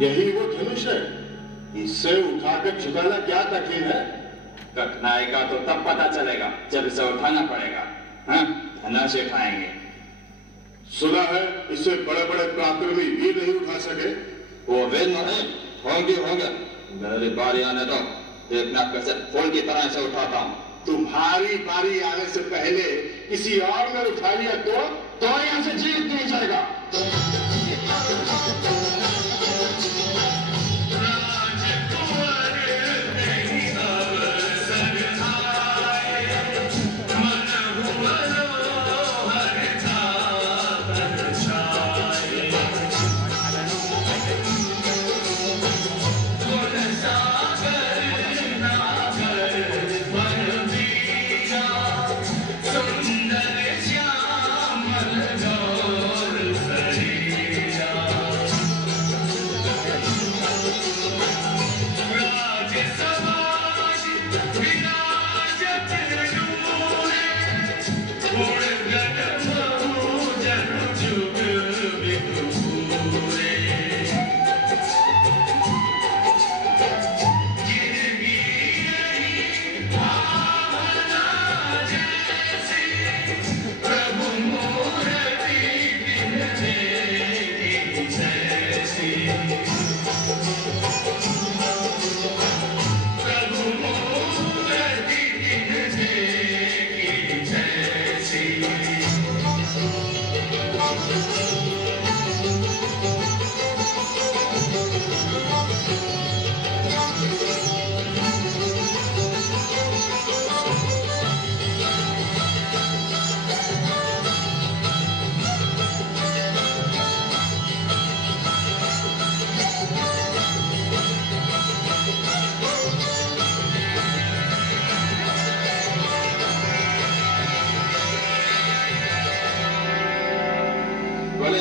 यही वो धनुष है। इससे उठाकर छुड़ाना क्या कठिन है? कठिनाई का तो तब पता चलेगा जब इसे उठाना पड़ेगा। हाँ, धनुष उठाएंगे। सुना है इससे बड़े बड़े पराक्रमी वीर नहीं उठा सके। वो वीर नहीं होंगे। मेरी बारी आने दो, एक मैं कैसे फूल की तरह से उठाता हूँ। तुम्हारी बारी आने से पहले किसी और ने उठा लिया तो यहाँ से जीत नहीं जाएगा।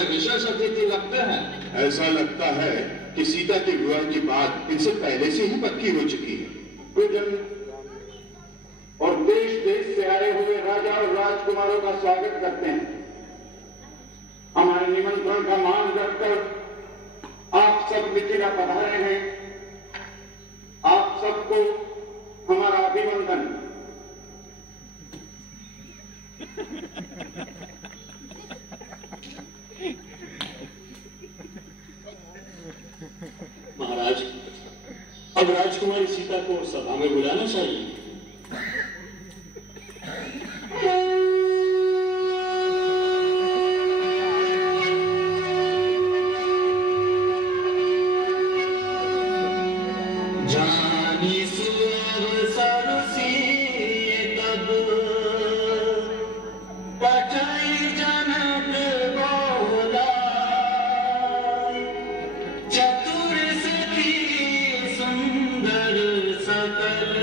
विशेष अतिथि लगते हैं। ऐसा लगता है कि सीता के विवाह की बात इनसे पहले से ही पक्की हो चुकी है। और देश देश से आए हुए राजा और राजकुमारों का स्वागत करते हैं। हमारे निमंत्रण का मान रखकर आप सब मिथिला पधारे हैं। आप सबको हमारा अभिनंदन। महाराज, अब राजकुमारी सीता को सभा में बुलाना चाहिए। चतुर सखी सुंदर सकल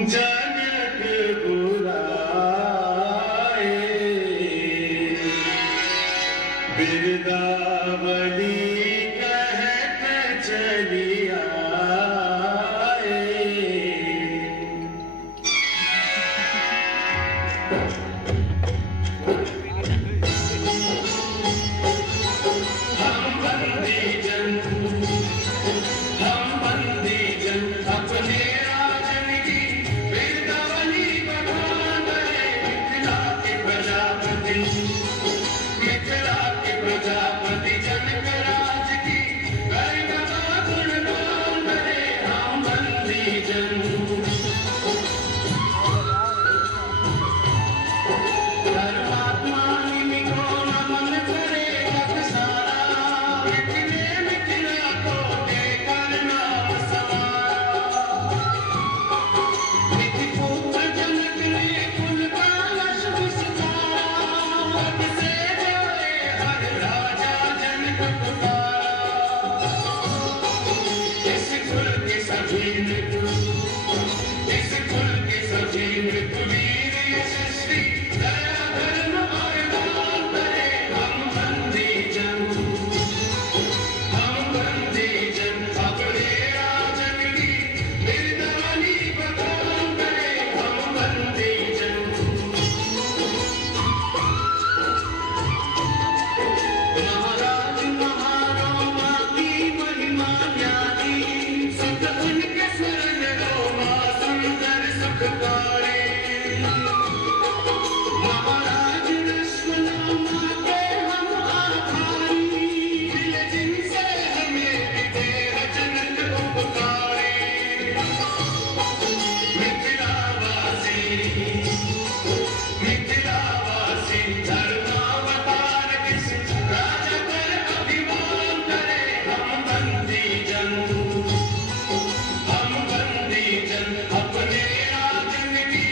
जनक बुलाए बिरदावली कहत चली आए। हम बंदी जन अपने राजन की बिरदावली बखान रहे। मिथिला के प्रजापति जनक राज की गरिमा गुणगान रहे। हम बंदी जन धर्मात्मा इनको नमन करे जग सारा। मिथिला को देकर नाम समारा। मिथिपुत्र जनक ने कुल का यश विस्तारा। अब से जोड़े हर राजा जनक पुकारा। इस कुल के सभी मृतवीर यशस्वी दया धर्म और दान करे। हम बंदी जन अपने राजन की बिरदावली बखान करे। हम बंदी जन महाराज महारोमा की महिमा न्यारी। सुख उनके शरण रोमा सुंदर सुखकारी। महाराज रश्मनामा के हम आभारी। जिनसे हमें विदेह जनक उपकारी। मिथिलावासी धर्मावतार किस राजा पर अभिमान करे। हम बंदी जन अपने राजन की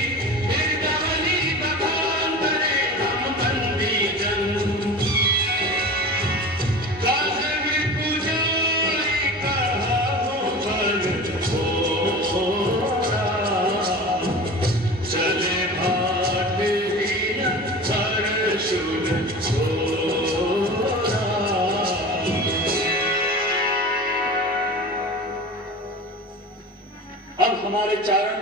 बिरदावली बखान करे। हम बंदी जन काहे में पुजारी कहा हो फल छोड़ा। चले भाट हीरा हर्षुल छोड़ा। अब हमारे चारण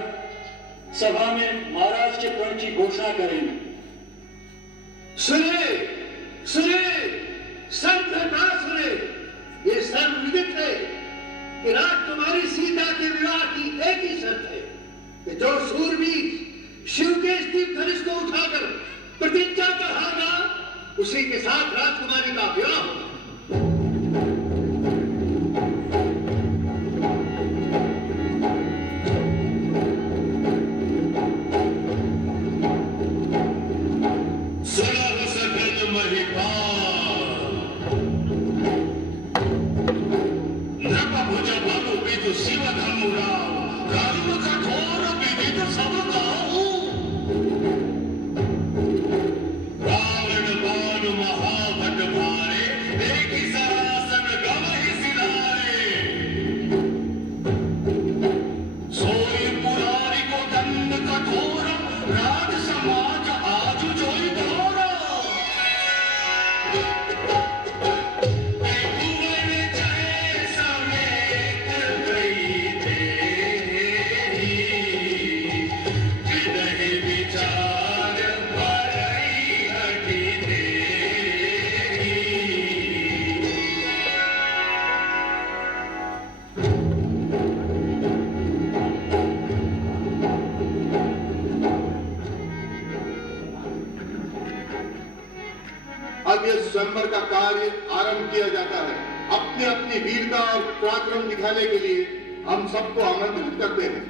सभा में महाराज के प्रण की घोषणा करेंगे। सुने संतता सुने। ये सर्वविदित है कि राजकुमारी सीता के विवाह की एक ही शर्त है कि जो शूरवीर शिव के स्टीप धनुष को उठाकर प्रतिज्ञा करागा उसी के साथ राजकुमारी का विवाह होगा। सुलभ सकल महिपाल नृपभुज बलु विदु शिव धनुराव। कर्म कठोर विदित सब गाऊं। रावण बाण महाभट भारे एक ही सरासन गवहि सिधारे। सोई पुरारी को दंड कठोर राज समाज आज जोई घोरा। भुवन जय समेत गई तेरी। विदहि विचार भरई हठी तेरी। अब यह स्वयंवर का कार्य आरंभ किया जाता है। अपनी अपनी वीरता और पराक्रम दिखाने के लिए हम सबको आमंत्रित करते हैं।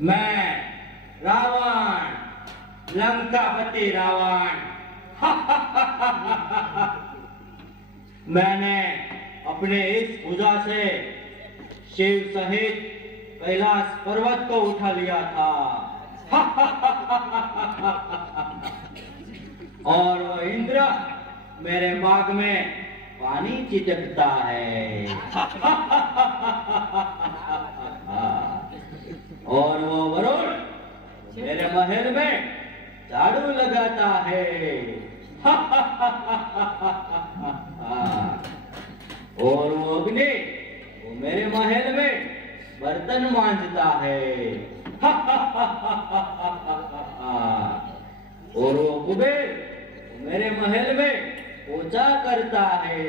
मैं रावण, लंकापति रावण। मैंने अपने इस भुजा से शिव सहित कैलाश पर्वत को उठा लिया था। और वो इंद्र मेरे बाग में पानी चिटकता है। और वो वरुण मेरे महल में झाड़ू लगाता है। और वो अग्नि वो मेरे महल में बर्तन मांजता है। और वो कुबेर मेरे महल में पूजा करता है।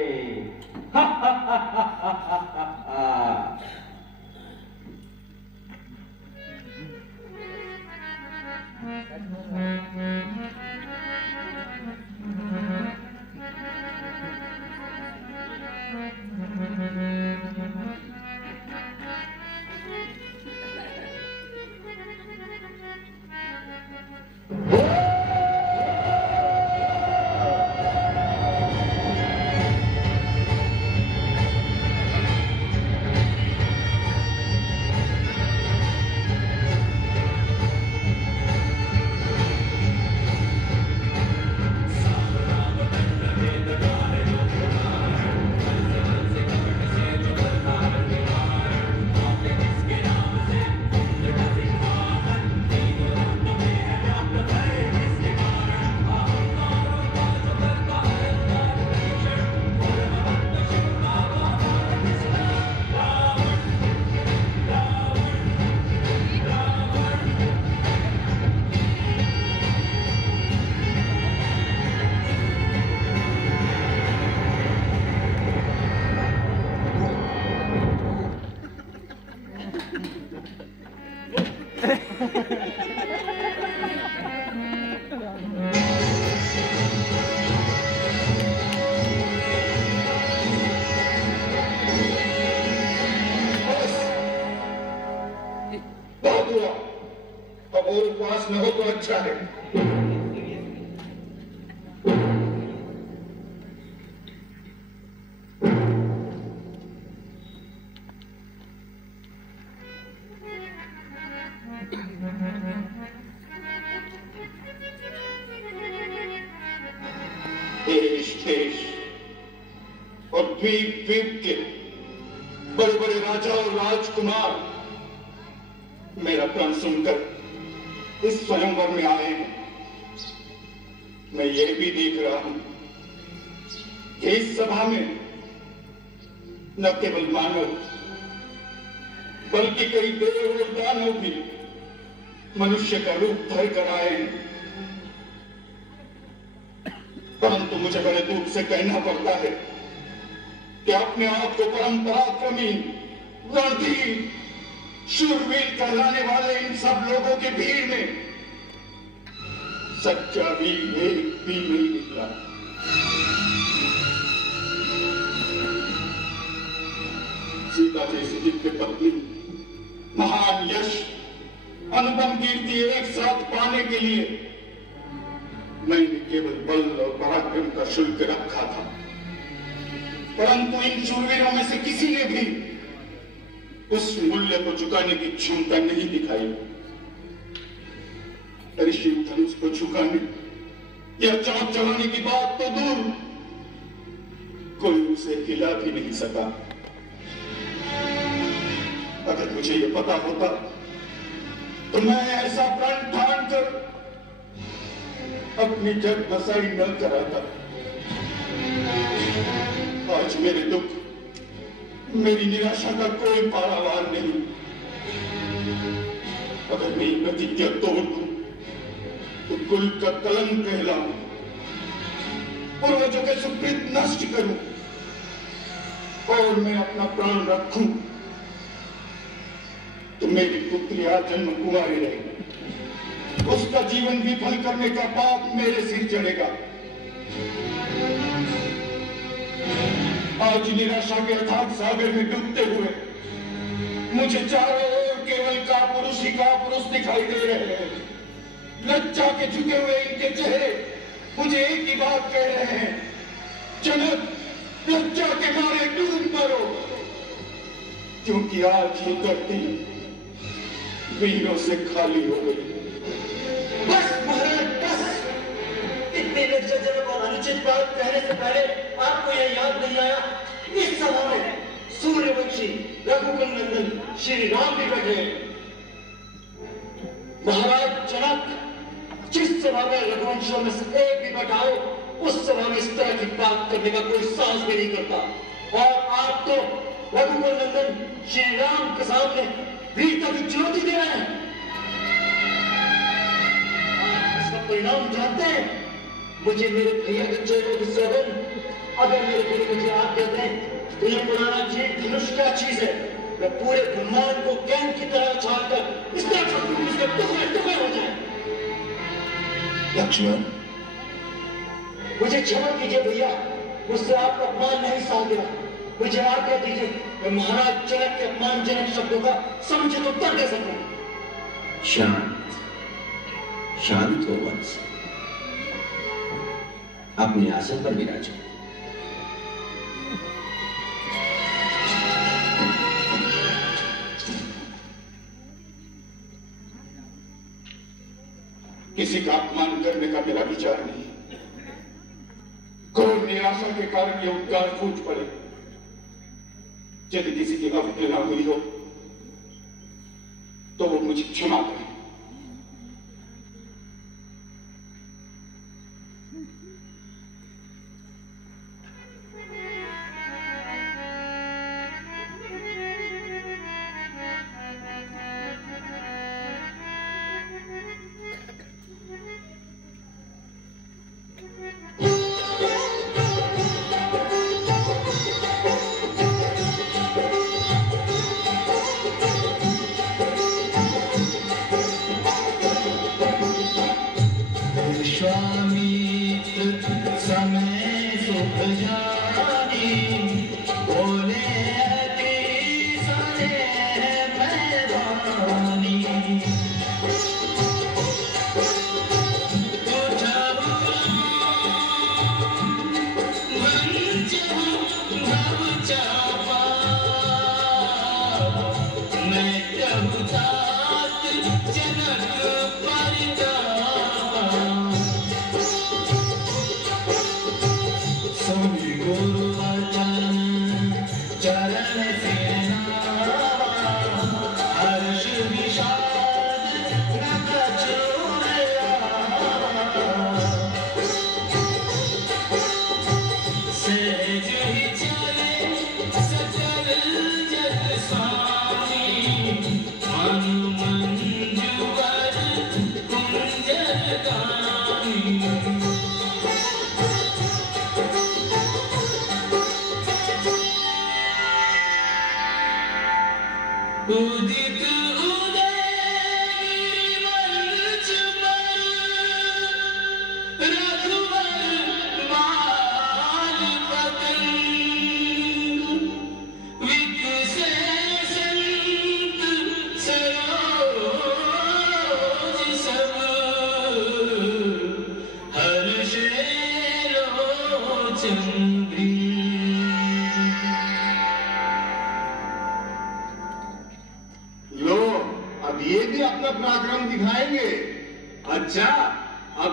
उपवास न हो तो अच्छा है। देश देश और द्वीप द्वीप के बड़े बड़े राजा और राजकुमार मेरा प्रण सुनकर इस स्वयंवर में आए हैं। मैं ये भी देख रहा हूं कि इस सभा में न केवल मानव बल्कि कई देव और दानव भी मनुष्य का रूप धर कर आए हैं। परंतु मुझे बड़े दुख से कहना पड़ता है कि अपने आप को परम पराक्रमी, रणधीर, शूरवीर कहलाने वाले इन सब लोगों की भीड़ में सच्चा वीर एक भी नहीं निकला। सीता जैसी दिव्य पत्नी, महान यश, अनुपम कीर्ति एक साथ पाने के लिए मैंने केवल बल और पराक्रम का शुल्क रखा था, परंतु इन शूरवीरों में से किसी ने भी उस मूल्य को चुकाने की क्षमता नहीं दिखाई। ऋषि धनुष को झुकाने या चाक चलाने की बात तो दूर, कोई उसे हिला भी नहीं सका। अगर मुझे ये पता होता तो मैं ऐसा प्रण ठान कर अपनी जग बसाई न कराता। आज मेरे दुख, मेरी निराशा का कोई पारावार नहीं। अगर मैं प्रतिज्ञा तोड़ दूं तो कुल का कलंक कहलाऊं, पूर्वजों के सुकृत नष्ट करूं और मैं अपना प्राण रखूं तो मेरी पुत्री आजन्म कुंवारी रहेगी। उसका जीवन विफल करने का पाप मेरे सिर चढ़ेगा। आज निराशा के अथाह सागर में डूबते हुए मुझे चारों ओर केवल कापुरुष ही कापुरुष दिखाई दे रहे हैं। लज्जा के झुके हुए इनके चेहरे मुझे एक ही बात कह रहे हैं, जनक लज्जा के मारे डूब मरो, क्योंकि आज ये धरती वीरों से खाली हो गई। बस महाराज बस, इतनी लज्जाजनक और अनुचित बात कहने से पहले आपको यह याद नहीं आया इस सभा में सूर्यवंशी रघुकुल नंदन श्री राम भी बैठे हैं। महाराज जनक, जिस सभा में रघुवंशों में से एक भी बैठा हो, उस सभा में इस तरह की बात करने का कोई साहस भी नहीं करता, और आप तो रघुकुल नंदन श्री राम के सामने वीरता की चुनौती दे रहे हैं। इसका परिणाम जानते हैं? मुझे मेरे भैया के चेहरे की सौगंध, अगर मेरे गुरु मुझे आज्ञा दें तो ये पुराना जीव धनुष क्या चीज है, मैं पूरे ब्रह्मांड को गेंद की तरह छाड़कर इस तरह से इसके टुकड़े टुकड़े हो जाए। लक्ष्मण, मुझे क्षमा कीजिए भैया, मुझसे आपका अपमान नहीं सहा गया। मुझे आज्ञा दीजिए मैं महाराज जनक के अपमानजनक शब्दों का समुचित उत्तर दे सकूं। शांत शांत हो वत्स, अपने आसन पर विराजो। किसी का अपमान करने का मेरा विचार नहीं। घोर निराशा के कारण ये उद्गार फूट पड़े। यदि किसी की अवहेलना हुई हो तो वो मुझे क्षमा करें।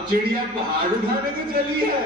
चिड़िया पहाड़ उठाने को चली है।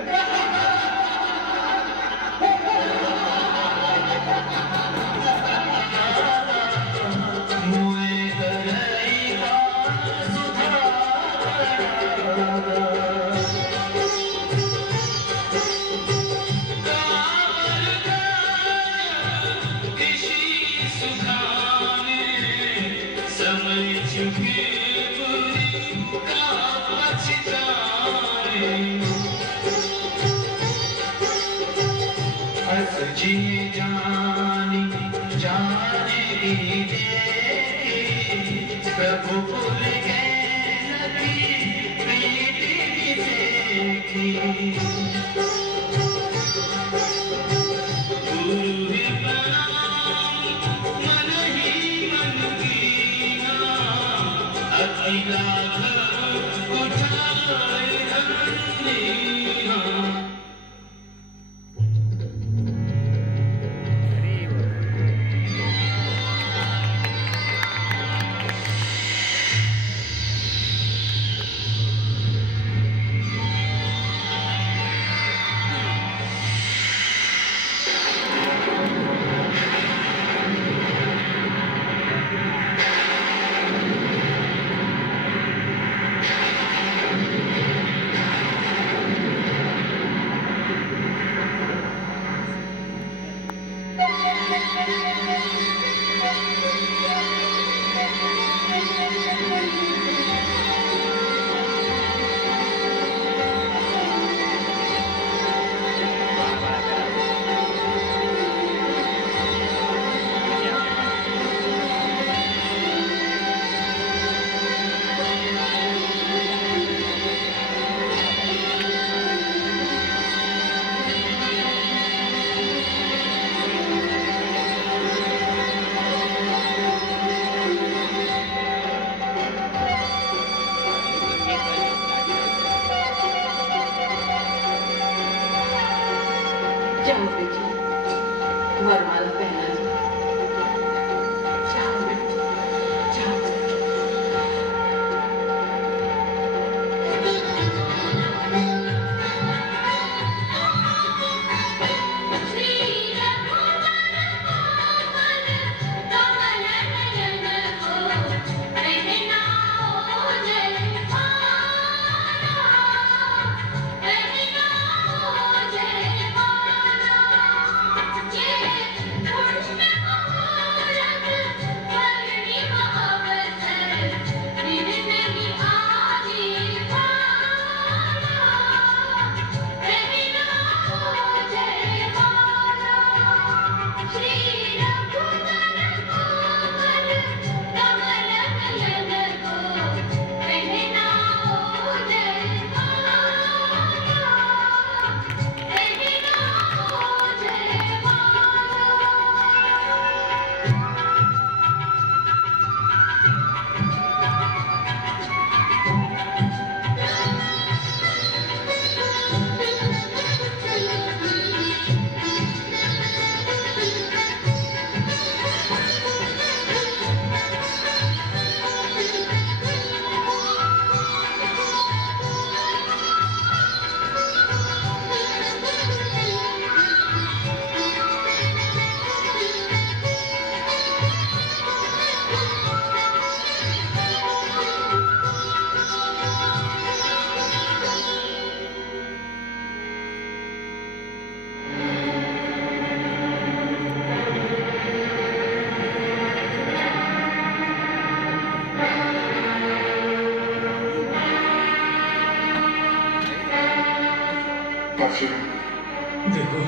देखो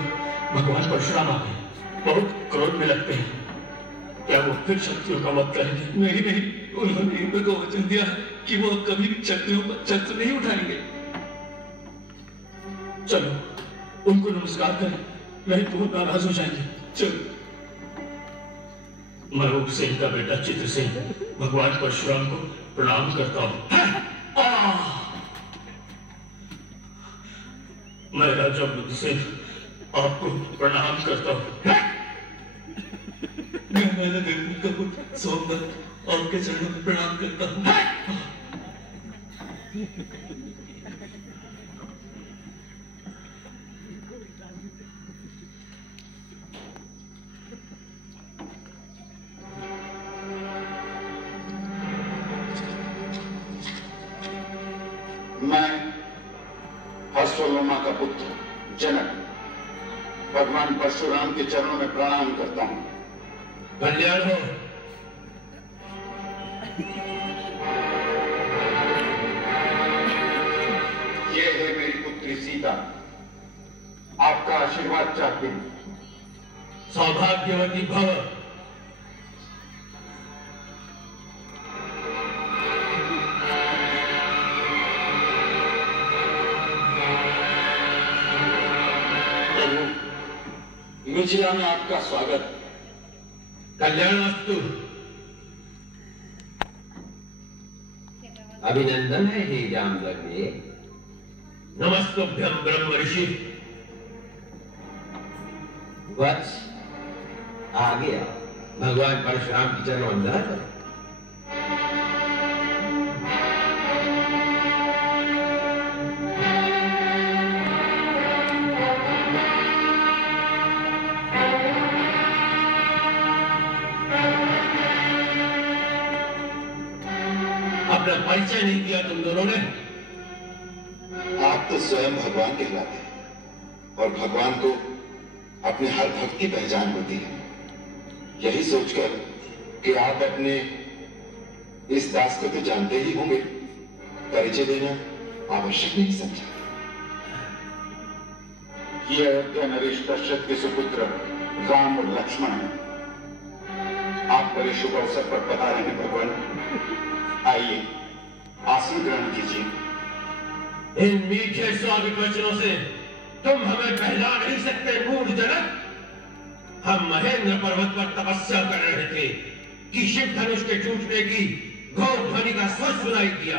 भगवान परशुराम आ गए, बहुत क्रोध में लगते हैं। क्या वो फिर शक्तियों का वध करेंगे? नहीं नहीं, उन्होंने इंद्र को वचन दिया कि वो कभी भी शक्तियों पर शस्त्र नहीं उठाएंगे। चलो उनको नमस्कार करें, नहीं तो वो नाराज हो जाएंगे। चलो। मैं उग्रसेन का बेटा चित्रसेन भगवान परशुराम को प्रणाम करता हूँ। मैं राजा उग्रसेन आपको प्रणाम करता हूँ। मैं मेरा निर्गुण का पुत्र सोमदत्त आपके चरणों में प्रणाम करता हूँ। मैं हर्षवर्मा का पुत्र जनक भगवान परशुराम के चरणों में प्रणाम करता हूं। कल्याण हो। ये है मेरी पुत्री सीता, आपका आशीर्वाद चाहती हूं। सौभाग्यवती भव। मिथिला में आपका स्वागत। कल्याणास्तु। अभिनंदन है हे जामदग्नि। नमस्तुभ्यं ब्रह्म ऋषि। वत्स आगे आओ, भगवान परशुराम की चरण वंदना करो। अपना परिचय नहीं दिया तुम दोनों ने। आप तो स्वयं भगवान कहलाते हैं और भगवान को अपने हर भक्त की पहचान होती है। यही सोचकर कि आप अपने इस दास को तो जानते ही होंगे, परिचय देना आवश्यक नहीं समझा। ये अयोध्या नरेश दशरथ के सुपुत्र राम और लक्ष्मण है। आप बड़े शुभ अवसर पर बता रहे हैं भगवान। आइए आसन ग्रहण कीजिए। इन मीठे स्वागत वचनों से तुम हमें बहला नहीं सकते मूढ़जनक। हम महेंद्र पर्वत पर तपस्या कर रहे थे कि शिव धनुष के टूटने की घोर ध्वनि का स्वर सुनाई दिया।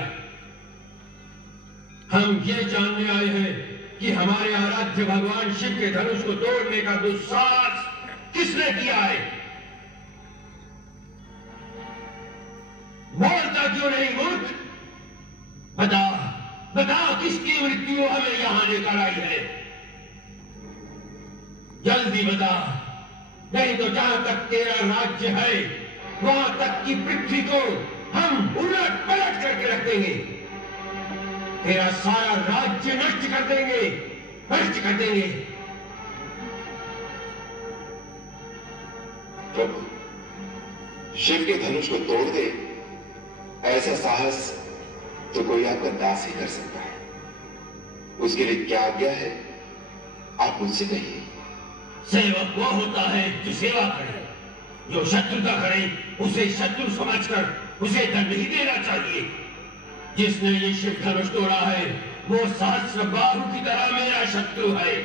हम ये जानने आए हैं कि हमारे आराध्य भगवान शिव के धनुष को तोड़ने का दुस्साहस किसने किया है। बोलता क्यों नहीं मूर्ख? बता बता, किसकी मृत्यु हमें यहां लेकर आई है? जल्दी बता, नहीं तो जहां तक तेरा राज्य है वहां तक की पृथ्वी को हम उलट पलट करके रख देंगे। तेरा सारा राज्य नष्ट कर देंगे, नष्ट कर देंगे। प्रभु, शिव के धनुष को तोड़ दे, ऐसा साहस तो कोई आपका दास ही कर सकता है। उसके लिए क्या आज्ञा है, आप मुझसे कहिए। सेवक वो होता है जो सेवा करे, जो शत्रुता करे उसे शत्रु समझकर उसे दंड ही देना चाहिए। जिसने ये शिव धनुष तोड़ा है वो सहस्र बाहु की तरह मेरा शत्रु है।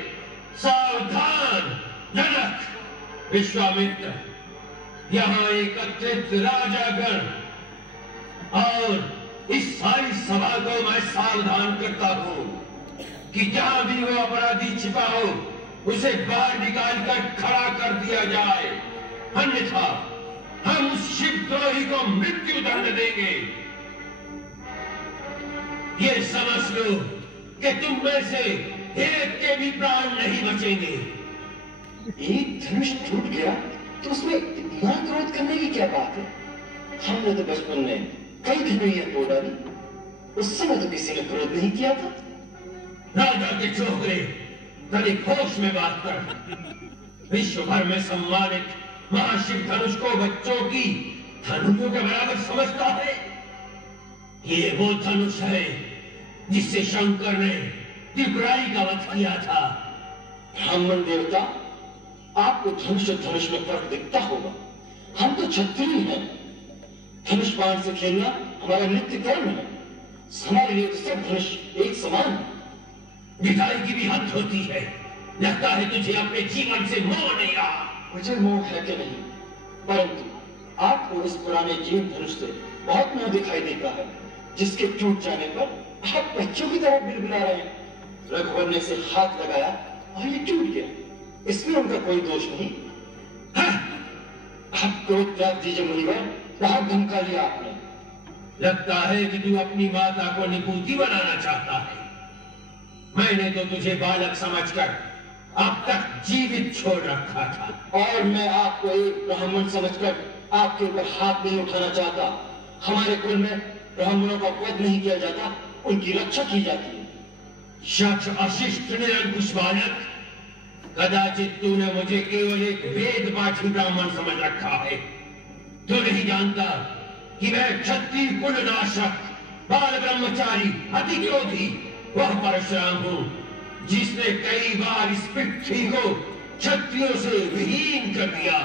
सावधान जनक, विश्वामित्र, यहाँ एकत्रित राजागण और इस सारी सभा को मैं सावधान करता हूं कि जहां भी वो अपराधी छिपा हो उसे बाहर निकालकर खड़ा कर दिया जाए, अन्यथा हम उस शिवद्रोही को मृत्यु दंड देंगे। ये समझ लो कि तुम में से एक के भी प्राण नहीं बचेंगे। एक धनुष टूट गया तो उसमें इतना क्रोध करने की क्या बात है? हमने तो बचपन में कई धनुइयां तोड़ डाली, उस समय तो किसी ने क्रोध नहीं किया था। राजा के छोकरे, तनिक होश में बात कर। विश्व भर में सम्मानित महाशिव धनुष को बच्चों की धनुषों के बराबर समझता है। ये वो धनुष है जिससे शंकर ने त्रिपुरारी का वध किया था। ब्राह्मण देवता, आपको धनुष और धनुष में फर्क दिखता होगा। हम तो क्षत्रिय हैं, धनुष बाण से खेलना हमारा नित्य कर्म है। हमारे लिए तो सब धनुष एक समान है। विदाई की भी हद होती है। लगता है तुझे अपने जीवन से मोह नहीं रहा। मुझे मोह है कि नहीं, परंतु आपको इस पुराने जीवन धनुष से बहुत मोह दिखाई देता है, जिसके टूट जाने पर आप बच्चों की तरह बिलबिला रहे हैं। रघुवर ने इसे हाथ लगाया और ये टूट गया, इसमें उनका कोई दोष नहीं। आप क्रोध त्याग दीजिए मुनिवर, बहुत धमका लिया आपने। लगता है कि तू अपनी माता को निपुति बनाना चाहता है। मैंने तो तुझे बालक समझकर अब तक जीवित छोड़ रखा था। और मैं आपको एक ब्राह्मण समझकर आपके ऊपर हाथ नहीं उठाना चाहता। हमारे कुल में ब्राह्मणों का वध नहीं किया जाता, उनकी रक्षा की जाती है। शठ अशिष्ट निरंकुश बालक, कदाचित तूने मुझे केवल एक वेद पाठी ब्राह्मण समझ रखा है। तू नहीं जानता कि मैं क्षत्रिय कुलनाशक, बाल ब्रह्मचारी, अति क्रोधी वह परशुराम हूं जिसने कई बार इस पृथ्वी को क्षत्रियों से विहीन कर दिया।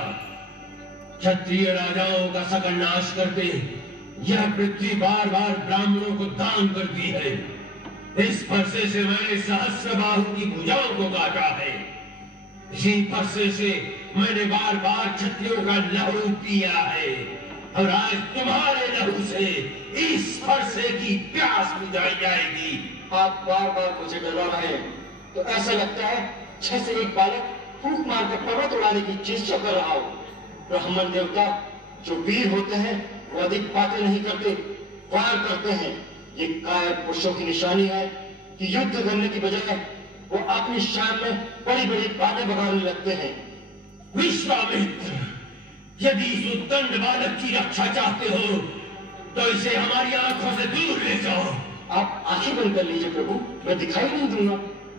क्षत्रिय राजाओं का सकल नाश करते यह पृथ्वी बार बार ब्राह्मणों को दान करती है। इस फरसे से मैंने सहस्रबाहु की भुजाओं को काटा है। इसी फरसे से मैंने बार बार क्षत्रियों का लहू पिया है। और आज तुम्हारे लहू से इस फरसे की प्यास बुझाई जाएगी। आप बार बार मुझे डरा रहे हैं, तो ऐसा लगता है जैसे एक बालक फूंक मारकर पर्वत उड़ाने की चेष्टा कर रहा हो। ब्राह्मण देवता जो वीर होते हैं वो अधिक बातें नहीं करते, वार करते हैं। ये कायर पुरुषों की निशानी है कि युद्ध करने की बजाय वो अपनी शान में बड़ी बड़ी बातें बगाड़ने लगते हैं। विश्वामित्र, यदि इस उद्दंड बालक की रक्षा चाहते हो तो इसे हमारी आंखों से दूर ले जाओ। आप आंखें बंद कर लीजिए प्रभु, मैं दिखाई नहीं दूंगा।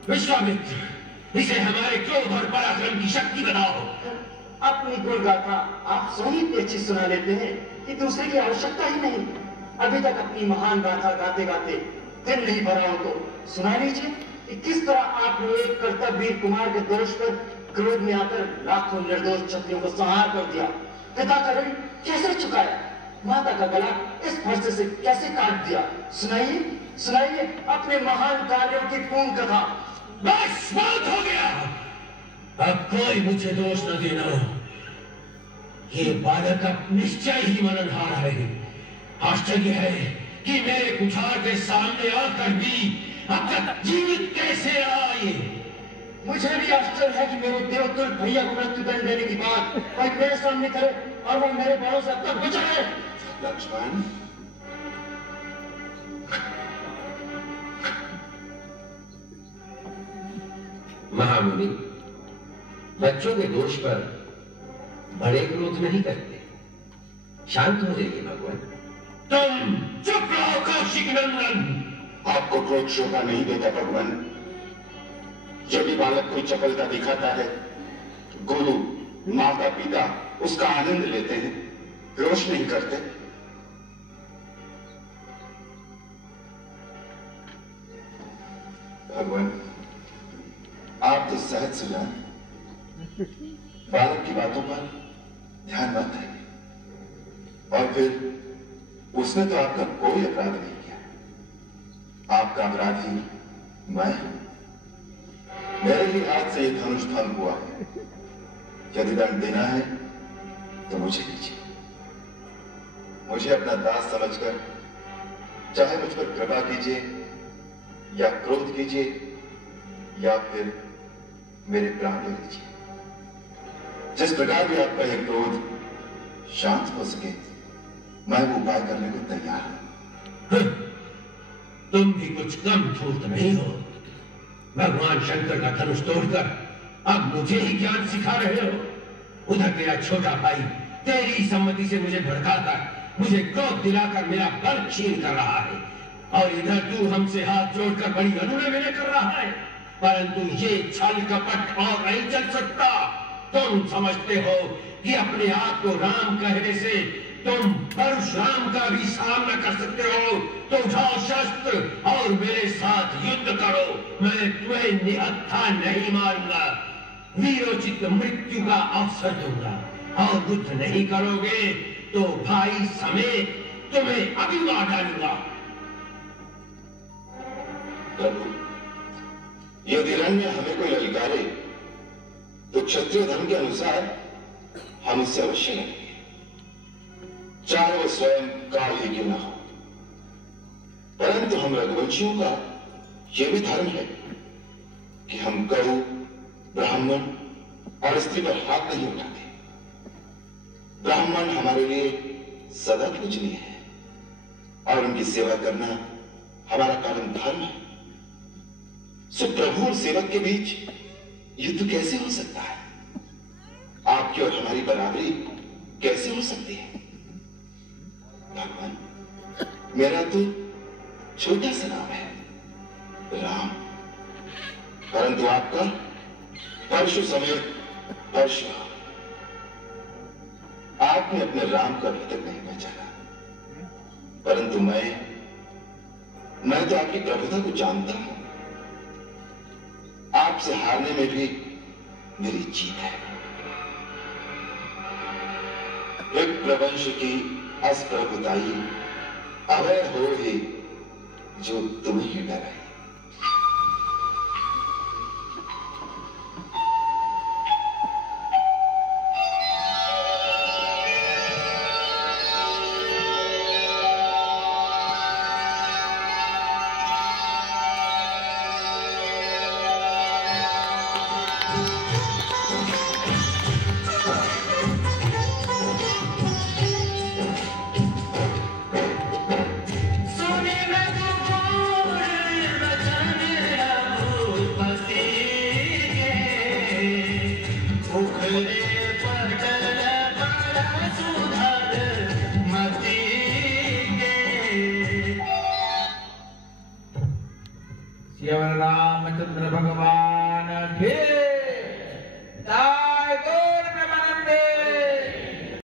विश्वामित्र, इसे हमारे क्रोध और पराक्रम की शक्ति बनाओ। अपनी गुण गाथा आप स्वयं इतनी अच्छी सुना लेते हैं कि दूसरे की आवश्यकता ही नहीं। अभी तक अपनी महान गाथा गाते गाते दिल नहीं भरा हो तो सुना लीजिए कि किस तरह आपने एक कर्तव्यवीर कुमार के दोष पर क्रोध में आकर लाखों निर्दोष क्षत्रियों को संहार कर दिया, पिता का ऋण कैसे चुकाया, माता का गला इस फरसे से कैसे काट दिया। सुनाइए सुनाइए अपने महान कार्यों की पूर्ण कथा। बस बहुत हो गया, अब कोई मुझे दोष न देना। ये बालक अब निश्चय ही मरणहार है। आश्चर्य है कि मेरे कुठार के सामने आकर भी अब तक जीवित कैसे आए। मुझे भी आश्चर्य है कि मेरे देवतुल भैया को मृत्युदंड देने की बात कोई मेरे सामने करे और वो मेरे बालों से अब तक बचा है। लक्ष्मण, महामुनि, बच्चों के दोष पर बड़े क्रोध नहीं करते, शांत हो जाइए भगवान। तुम चुप रहो कौशिक नंदन। आपको क्रोध शोभा नहीं देता भगवान। यदि बालक कोई चपलता दिखाता है, गुरु माता पिता उसका आनंद लेते हैं, रोष नहीं करते। भगवान, आप तो सहज सुजान, बालक की बातों पर ध्यान मत दें। और फिर उसने तो आपका कोई अपराध नहीं किया। आपका अपराधी मैं हूं। मेरे ही हाथ से यह धनुष भंग हुआ है। यदि दंड देना है तो मुझे दीजिए। मुझे अपना दास समझकर चाहे मुझ पर कृपा कीजिए या क्रोध कीजिए या फिर मेरे प्राण ले लीजिए। जिस प्रकार भी आपका यह क्रोध शांत हो सके, मैं वो उपाय करने को तैयार हूं। तुम भी कुछ कम धूर्त नहीं हो। भगवान शंकर का धनुष तोड़कर अब मुझे ही ज्ञान सिखा रहे हो। उधर तेरा छोटा भाई तेरी सम्मति से मुझे भड़काकर, मुझे क्रोध दिलाकर मेरा बल छीन कर रहा है, और इधर तू हमसे हाथ जोड़कर बड़ी अनुनय विनय कर रहा है। परंतु ये छल कपट और नहीं चल सकता। तुम समझते हो कि अपने आप को राम कहने से तुम परशुराम का भी सामना कर सकते हो, तो उठाओ शस्त्र और मेरे साथ युद्ध करो। मैं तुम्हें निहत्था नहीं मारूंगा, वीरोचित मृत्यु का अवसर दूंगा। और युद्ध नहीं करोगे तो भाई समेत तुम्हें अभी मार डालूंगा। प्रभु, यदि रण में हमें कोई ललकारे तो क्षत्रिय धर्म के अनुसार हम उससे अवश्य लड़ेंगे, चाहे वो स्वयं काल ही क्यों ना हो। परंतु हम रघुवंशियों का यह भी धर्म है कि हम गौ, ब्राह्मण और स्त्री पर हाथ नहीं उठाते। ब्राह्मण हमारे लिए सदा पूजनीय है और उनकी सेवा करना हमारा परम धर्म है। सो प्रभु और सेवक के बीच युद्ध कैसे हो सकता है? आपकी और हमारी बराबरी कैसे हो सकती है? भगवान, मेरा तो छोटा सा नाम है राम, परंतु आपका परशु समेत परशुराम। आपने अपने राम को अभी तक नहीं पहचाना, परंतु मैं तो आपकी प्रभुता को जानता हूं। आपसे हारने में भी मेरी जीत है। विप्रवंश की अस्प्रभुताई अभय हो ही जो तुम्हें डराए। केवल रामचंद्र भगवान के